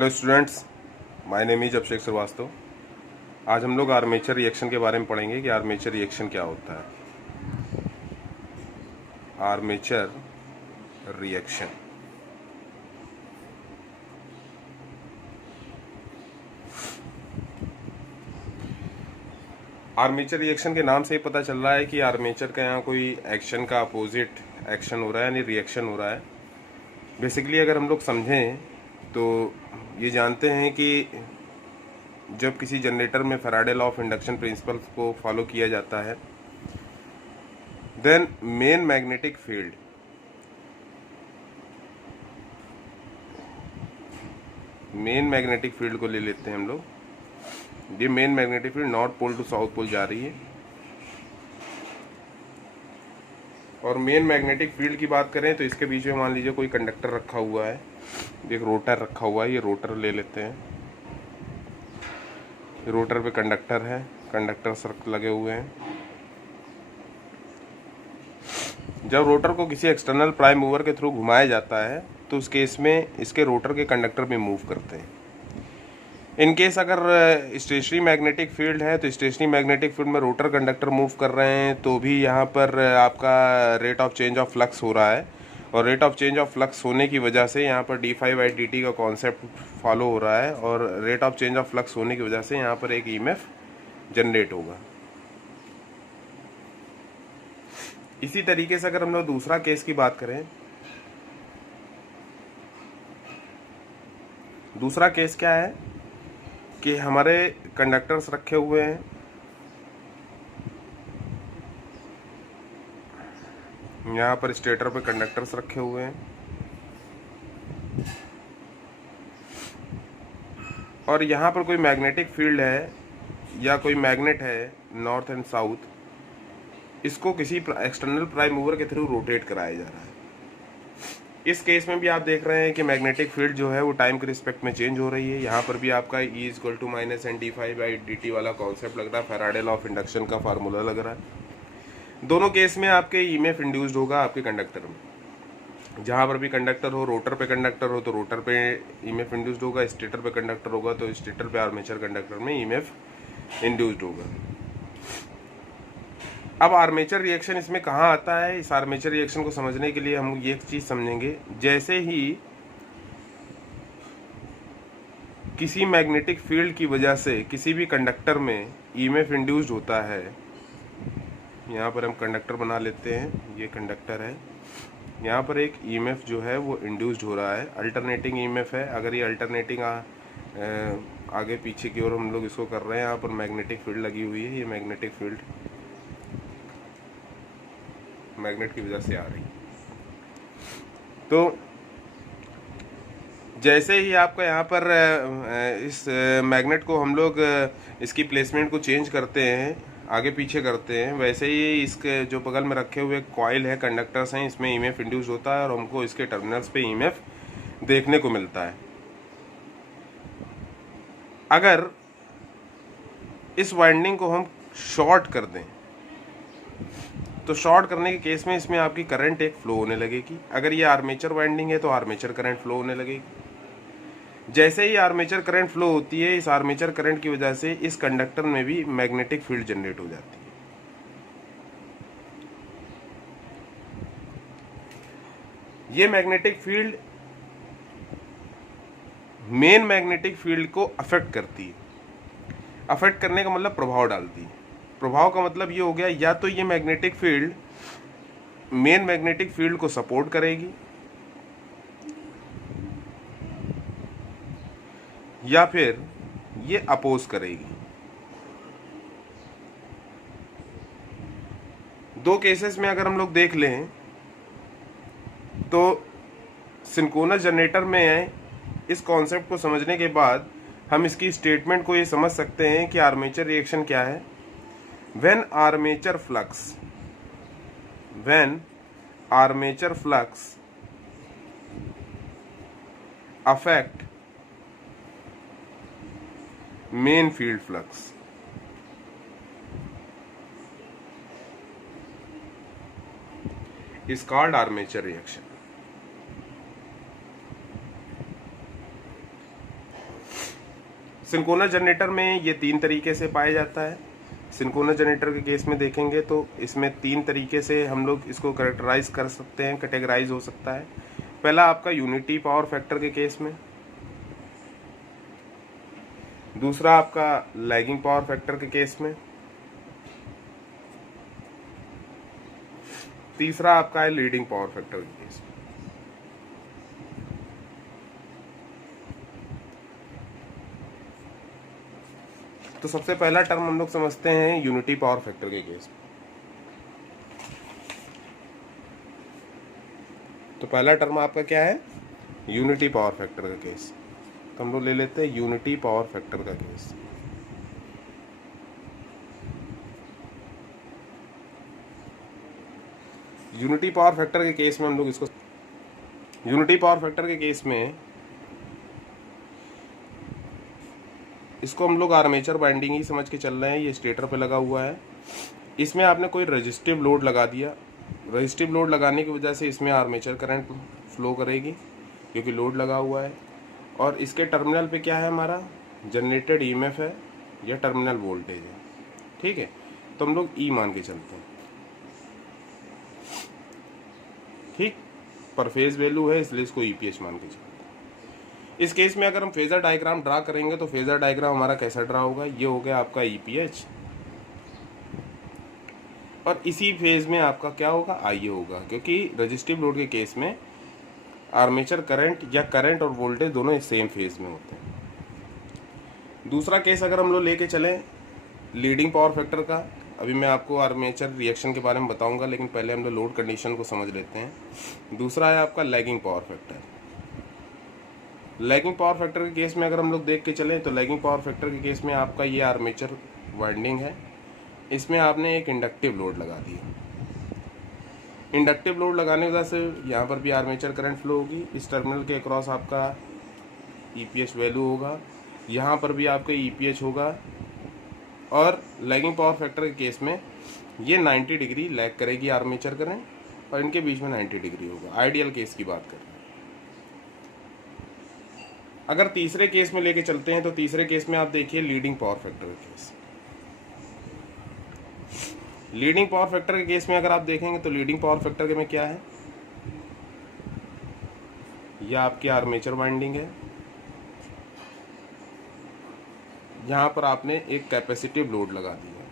Hello students, my name is Abhishek Shrivastava. आज हम लोग आर्मेचर रिएक्शन के बारे में पढ़ेंगे कि आर्मेचर रिएक्शन क्या होता है। आर्मेचर रिएक्शन आर्मेचर रिएक्शन के नाम से ही पता चल रहा है कि आर्मेचर का यहाँ कोई एक्शन का अपोजिट एक्शन हो रहा है, यानी रिएक्शन हो रहा है। बेसिकली अगर हम लोग समझें तो ये जानते हैं कि जब किसी जनरेटर में Faraday law of induction principal को फॉलो किया जाता है, देन मेन मैग्नेटिक फील्ड को ले लेते हैं हम लोग। ये main magnetic field north pole to south pole जा रही है, और मेन मैग्नेटिक फील्ड की बात करें तो इसके बीच में मान लीजिए कोई कंडक्टर रखा हुआ है, एक रोटर रखा हुआ है। ये रोटर ले लेते हैं, रोटर पे कंडक्टर है, कंडक्टर सर्कल लगे हुए हैं। जब रोटर को किसी एक्सटर्नल प्राइम मूवर के थ्रू घुमाया जाता है तो उस केस में इसके रोटर के कंडक्टर भी मूव करते हैं। इन केस अगर स्टेशनरी मैग्नेटिक फील्ड है तो स्टेशनरी मैग्नेटिक फील्ड में रोटर कंडक्टर मूव कर रहे हैं तो भी यहाँ पर आपका rate of change of flux हो रहा है, और rate of change of flux होने की वजह से यहाँ पर d∅dt का कॉन्सेप्ट फॉलो हो रहा है, और rate of change of flux होने की वजह से यहाँ पर एक ईएमएफ जनरेट होगा। इसी तरीके से अगर हम लोग दूसरा केस की बात करें, दूसरा केस क्या है कि हमारे कंडक्टर्स रखे हुए हैं, यहाँ पर स्टेटर पे कंडक्टर्स रखे हुए हैं, और यहाँ पर कोई मैग्नेटिक फील्ड है या कोई मैग्नेट है नॉर्थ एंड साउथ, इसको किसी एक्सटर्नल प्राइम मूवर के थ्रू रोटेट कराया जा रहा है। इस केस में भी आप देख रहे हैं कि मैग्नेटिक फील्ड जो है वो टाइम के रिस्पेक्ट में चेंज हो रही है। यहाँ पर भी आपका E = -N वाला कॉन्सेप्ट लग रहा है, फैराडे लॉ ऑफ इंडक्शन का फार्मूला लग रहा है। दोनों केस में आपके ईएमएफ इंड्यूस्ड होगा आपके कंडक्टर में। जहाँ पर भी कंडक्टर हो, रोटर पे कंडक्टर हो तो रोटर पे ईएमएफ इंड्यूस्ड होगा, स्टेटर पे कंडक्टर होगा तो स्टेटर पे आर्मेचर कंडक्टर में ईएमएफ इंड्यूस्ड होगा। अब आर्मेचर रिएक्शन इसमें कहाँ आता है? इस आर्मेचर रिएक्शन को समझने के लिए हम ये एक चीज समझेंगे, जैसे ही किसी मैग्नेटिक फील्ड की वजह से किसी भी कंडक्टर में ईएमएफ इंड्यूस्ड होता है, यहाँ पर हम कंडक्टर बना लेते हैं, ये कंडक्टर है, यहाँ पर एक ईएमएफ जो है वो इंड्यूस्ड हो रहा है, अल्टरनेटिंग ईएमएफ है। अगर ये अल्टरनेटिंग आगे पीछे की ओर हम लोग इसको कर रहे हैं, यहाँ पर मैग्नेटिक फील्ड लगी हुई है, ये मैग्नेटिक फील्ड मैग्नेट की वजह से आ रही। तो जैसे ही आपका यहाँ पर इस मैग्नेट को हम लोग इसकी प्लेसमेंट को चेंज करते हैं, आगे पीछे करते हैं, वैसे ही इसके जो बगल में रखे हुए कॉइल है, कंडक्टर्स हैं, इसमें ईएमएफ इंड्यूस होता है और हमको इसके टर्मिनल्स पे ईएमएफ देखने को मिलता है। अगर इस वाइंडिंग को हम शॉर्ट कर दें तो शॉर्ट करने के केस में इसमें आपकी करंट एक फ्लो होने लगेगी। अगर ये आर्मेचर वाइंडिंग है तो आर्मेचर करंट फ्लो होने लगेगी। जैसे ही आर्मेचर करंट फ्लो होती है, इस आर्मेचर करंट की वजह से इस कंडक्टर में भी मैग्नेटिक फील्ड जनरेट हो जाती है। ये magnetic field main magnetic field को अफेक्ट करती है। अफेक्ट करने का मतलब प्रभाव डालती है। प्रभाव का मतलब ये हो गया, या तो ये magnetic field main magnetic field को सपोर्ट करेगी, या फिर ये अपोज करेगी। दो केसेस में अगर हम लोग देख लें तो सिंक्रोनस जनरेटर में इस कॉन्सेप्ट को समझने के बाद हम इसकी स्टेटमेंट को ये समझ सकते हैं कि आर्मेचर रिएक्शन क्या है। When armature flux affect main field flux, is called armature reaction। Synchronous generator में ये 3 तरीके से पाया जाता है। सिंक्रोनस जनरेटर के केस में देखेंगे तो इसमें 3 तरीके से हम लोग इसको कैरेक्टराइज कर सकते हैं, कैटेगराइज हो सकता है। पहला आपका यूनिटी पावर फैक्टर के केस में, दूसरा आपका लैगिंग पावर फैक्टर के केस में, तीसरा आपका है लीडिंग पावर फैक्टर के केस में। तो सबसे पहला टर्म हम लोग समझते हैं यूनिटी पावर फैक्टर के केस में। तो पहला टर्म आपका क्या है? यूनिटी पावर फैक्टर का केस। तो हम लोग ले लेते हैं यूनिटी पावर फैक्टर का केस। यूनिटी पावर फैक्टर के केस में हम लोग इसको, यूनिटी पावर फैक्टर के केस में इसको हम लोग आर्मेचर बाइंडिंग ही समझ के चल रहे हैं। ये स्टेटर पे लगा हुआ है, इसमें आपने कोई रेजिस्टिव लोड लगा दिया। रेजिस्टिव लोड लगाने की वजह से इसमें आर्मेचर करंट फ्लो करेगी क्योंकि लोड लगा हुआ है। और इसके टर्मिनल पे क्या है? हमारा जनरेटेड ईएमएफ है या टर्मिनल वोल्टेज है। ठीक है, तो हम लोग ई मान के चलते हैं। ठीक, पर फेज वैल्यू है इसलिए इसको ईपीएच मान के चलते हैं। इस केस में अगर हम फेजर डायग्राम ड्रा करेंगे तो फेजर डायग्राम हमारा कैसा ड्रा होगा? ये हो गया आपका ईपीएच, और इसी फेज में आपका क्या होगा? आईए होगा, क्योंकि रेजिस्टिव लोड के केस में आर्मेचर करंट या करंट और वोल्टेज दोनों सेम फेज में होते हैं। दूसरा केस अगर हम लोग लेके चलें लीडिंग पावर फैक्टर का, अभी मैं आपको आर्मेचर रिएक्शन के बारे में बताऊंगा, लेकिन पहले हम लोग लोड कंडीशन को समझ लेते हैं। दूसरा है आपका lagging power factor. Lagging power factor के केस में अगर हम लोग देख के चलें तो लैगिंग पावर फैक्टर के केस में आपका ये आर्मेचर वाइंडिंग है, इसमें आपने एक इंडक्टिव लोड लगा दिया। इंडक्टिव लोड लगाने की वजह से यहाँ पर भी आर्मेचर करंट फ्लो होगी। इस टर्मिनल के अक्रॉस आपका ईपीएच वैल्यू होगा, यहाँ पर भी आपका ईपीएच होगा। और लैगिंग पावर फैक्टर के केस में ये 90 डिग्री लैग करेगी आर्मेचर करंट, और इनके बीच में 90 डिग्री होगा। आइडियल केस की बात करें। अगर तीसरे केस में लेके चलते हैं तो तीसरे केस में आप देखिए लीडिंग पावर फैक्टर का केस। लीडिंग पावर फैक्टर के केस में अगर आप देखेंगे तो लीडिंग पावर फैक्टर के में क्या है? यह आपकी आर्मेचर वाइंडिंग है, यहां पर आपने एक कैपेसिटिव लोड लगा दिया।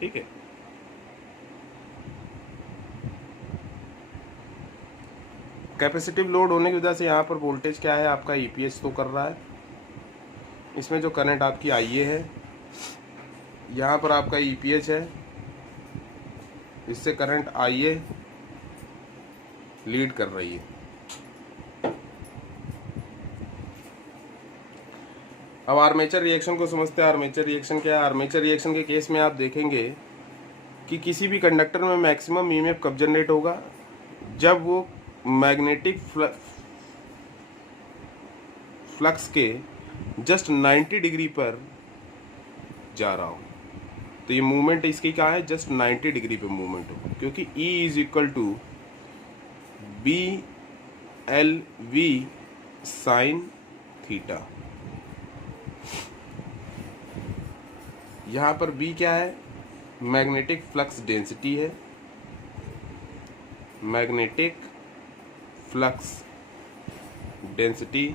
ठीक है, कैपेसिटिव लोड होने की वजह से यहाँ पर वोल्टेज क्या है? आपका ईपीएच तो कर रहा है। इसमें जो करंट आपकी आईए है, यहाँ पर आपका ईपीएच है, इससे करंट आईए लीड कर रही है। अब आर्मेचर रिएक्शन को समझते हैं। आर्मेचर रिएक्शन क्या है? आर्मेचर रिएक्शन के केस में आप देखेंगे कि किसी भी कंडक्टर में मैक्सिमम ईएमएफ कब जनरेट होगा? जब वो मैग्नेटिक फ्लक्स के जस्ट 90 डिग्री पर जा रहा हो। तो ये मूवमेंट इसकी क्या है? जस्ट 90 डिग्री पे मूवमेंट हो, क्योंकि E is equal to B L V sine theta. यहां पर B क्या है? मैग्नेटिक फ्लक्स डेंसिटी है। Magnetic flux density.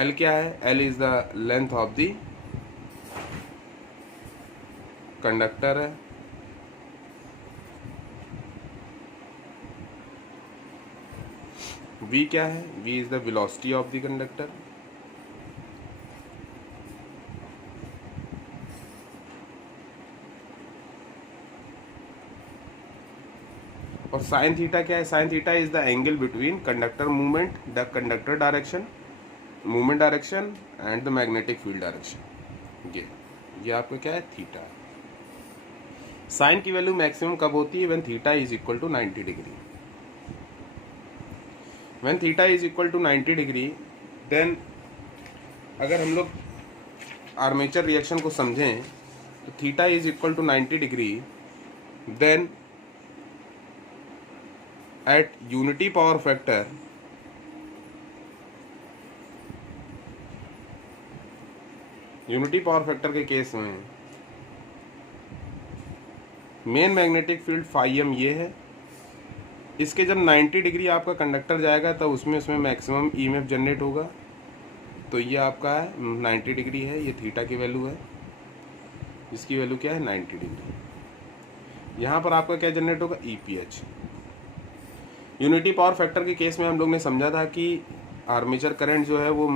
L क्या है? L is the length of the conductor है। V क्या है? V is the velocity of the conductor. और साइन थीटा क्या है? Sine theta is the angle between conductor movement, the conductor direction, movement direction and the magnetic field direction. ये आपका क्या है? थीटा है। साइन की वैल्यू मैक्सिमम कब होती है? When theta is equal to 90 degree. When theta is equal to 90 degree, then अगर हम लोग आर्मेचर रिएक्शन को समझें तो theta is equal to 90 degree, then at unity power factor unity power factor के केस में main magnetic field phi M ये है। इसके जब 90 डिग्री आपका कंडक्टर जाएगा तब उसमें मैक्सिमम ईएमएफ जनरेट होगा। तो ये आपका है 90 डिग्री है, ये थीटा की वैल्यू है, इसकी वैल्यू क्या है 90 डिग्री। यहाँ पर आपका क्या जनरेट होगा ईपीएच। यूनिटी पावर फैक्टर के केस में हम लोग ने समझा था कि आर्मेचर करंट जो है वो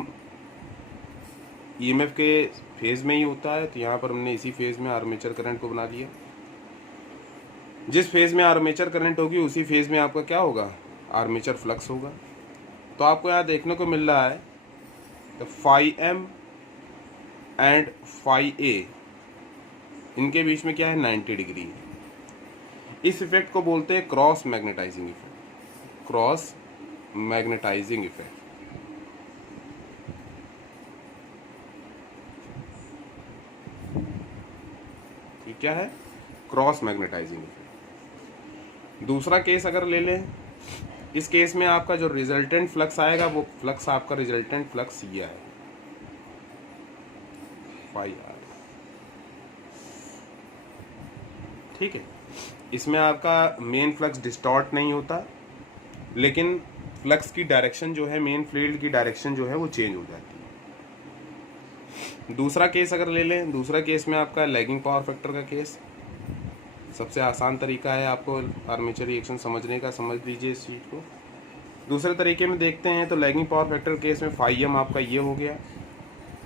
ईएमएफ के फेज में ही होता है। तो यहाँ पर हमने इसी फेज में आर्मेचर करंट को बना दिया। जिस फेज में आर्मेचर करंट होगी उसी फेज में आपका क्या होगा आर्मेचर फ्लक्स होगा। तो आपको यहाँ देखने को मिल रहा है तो फाई एम एंड फाई ए इनके बीच में क्या है 90 डिग्री। इस इफेक्ट को बोलते हैं cross magnetizing effect. Cross magnetizing effect क्या है क्रॉस मैग्नेटाइजिंग इफेक्ट। दूसरा केस अगर ले लें, इस केस में आपका जो रिजल्टेंट फ्लक्स आएगा वो फ्लक्स आपका रिजल्टेंट फ्लक्स ये है फाई आर। ठीक है, इसमें आपका मेन फ्लक्स डिस्टॉर्ट नहीं होता, लेकिन फ्लक्स की डायरेक्शन जो है मेन फील्ड की डायरेक्शन जो है वो चेंज हो जाती है। दूसरा केस अगर ले लें, दूसरा केस में आपका लैगिंग पावर फैक्टर का केस सबसे आसान तरीका है आपको आर्मेचर रिएक्शन समझने का, समझ लीजिए इस चीज़ को। दूसरे तरीके में देखते हैं तो लैगिंग पावर फैक्टर केस में फाई एम आपका ये हो गया,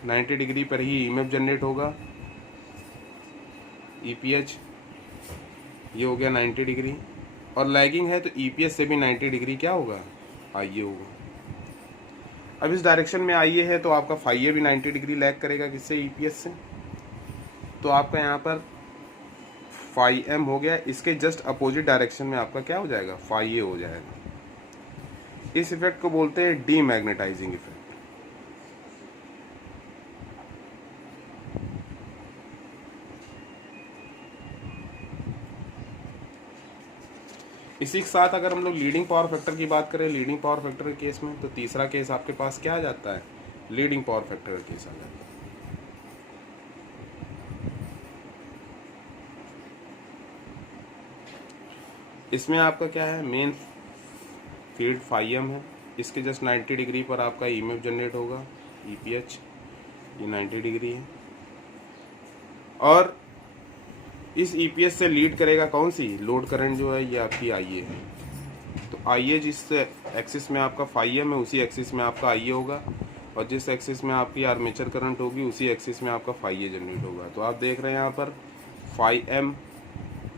90 डिग्री पर ही ईएमएफ जनरेट होगा, ईपीएच ये हो गया 90 डिग्री, और लैगिंग है तो ईपीएच से भी 90 डिग्री क्या होगा आईए होगा। अब इस डायरेक्शन में आईए है तो आपका फाई ए भी 90 डिग्री लैग करेगा किससे ईपीएच से। तो आपका यहाँ पर फाई एम हो गया, इसके जस्ट अपोजिट डायरेक्शन में आपका क्या हो जाएगा फाई ए हो जाएगा। इस इफेक्ट को बोलते हैं डीमैग्नेटाइजिंग इफेक्ट। इसी के साथ अगर हम लोग लीडिंग पावर फैक्टर की बात करें, लीडिंग पावर फैक्टर के केस में तो तीसरा केस आपके पास क्या आ जाता है लीडिंग पावर फैक्टर का केस आ जाता है। इसमें आपका क्या है मेन फील्ड फाई एम है, इसके जस्ट 90 डिग्री पर आपका ईएमएफ जनरेट होगा ईपीएच, ये 90 डिग्री है, और इस ईपीएच से लीड करेगा कौन सी लोड करंट जो है ये आपकी आईए है। तो आईए जिस एक्सिस में आपका फाई एम है उसी एक्सिस में आपका आईए होगा, और जिस एक्सिस में आपकी आर्मेचर करंट होगी उसी एक्सिस में आपका फाई ए जनरेट होगा। तो आप देख रहे हैं यहाँ पर फाई एम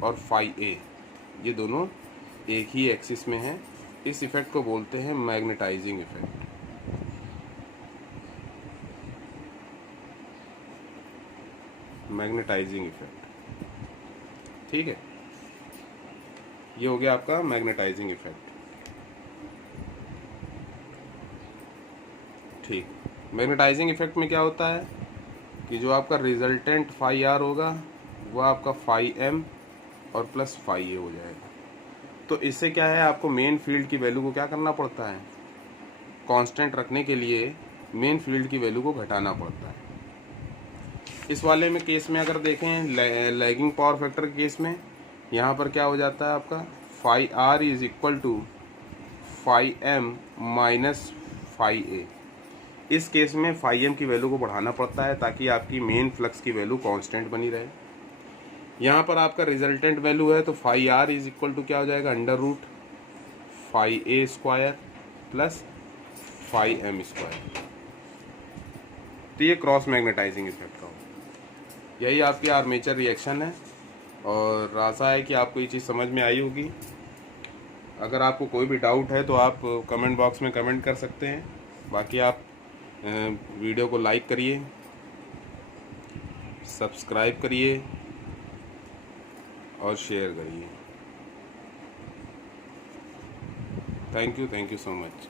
और फाई ए ये दोनों एक ही एक्सिस में है। इस इफेक्ट को बोलते हैं मैग्नेटाइजिंग इफेक्ट। मैग्नेटाइजिंग इफेक्ट, ठीक है, ये हो गया आपका मैग्नेटाइजिंग इफेक्ट। ठीक, मैग्नेटाइजिंग इफेक्ट में क्या होता है कि जो आपका रिजल्टेंट फाई आर होगा वो आपका फाई एम और प्लस फाई ए हो जाएगा। तो इससे क्या है आपको मेन फील्ड की वैल्यू को क्या करना पड़ता है कांस्टेंट रखने के लिए मेन फील्ड की वैल्यू को घटाना पड़ता है। इस वाले में केस में अगर देखें लैगिंग पावर फैक्टर केस में यहाँ पर क्या हो जाता है आपका phi R is equal to phi M minus phi A. इस केस में फाई एम की वैल्यू को बढ़ाना पड़ता है ताकि आपकी मेन फ्लक्स की वैल्यू कांस्टेंट बनी रहे। यहाँ पर आपका रिजल्टेंट वैल्यू है तो phi R is equal to क्या हो जाएगा under root phi A square plus phi M square. तो ये क्रॉस मैग्नेटाइजिंग इफेक्ट का हो, यही आपकी आर्मेचर रिएक्शन है, और आशा है कि आपको ये चीज़ समझ में आई होगी। अगर आपको कोई भी डाउट है तो आप कमेंट बॉक्स में कमेंट कर सकते हैं। बाकी आप वीडियो को लाइक करिए, सब्सक्राइब करिए और शेयर करिए। Thank you so much.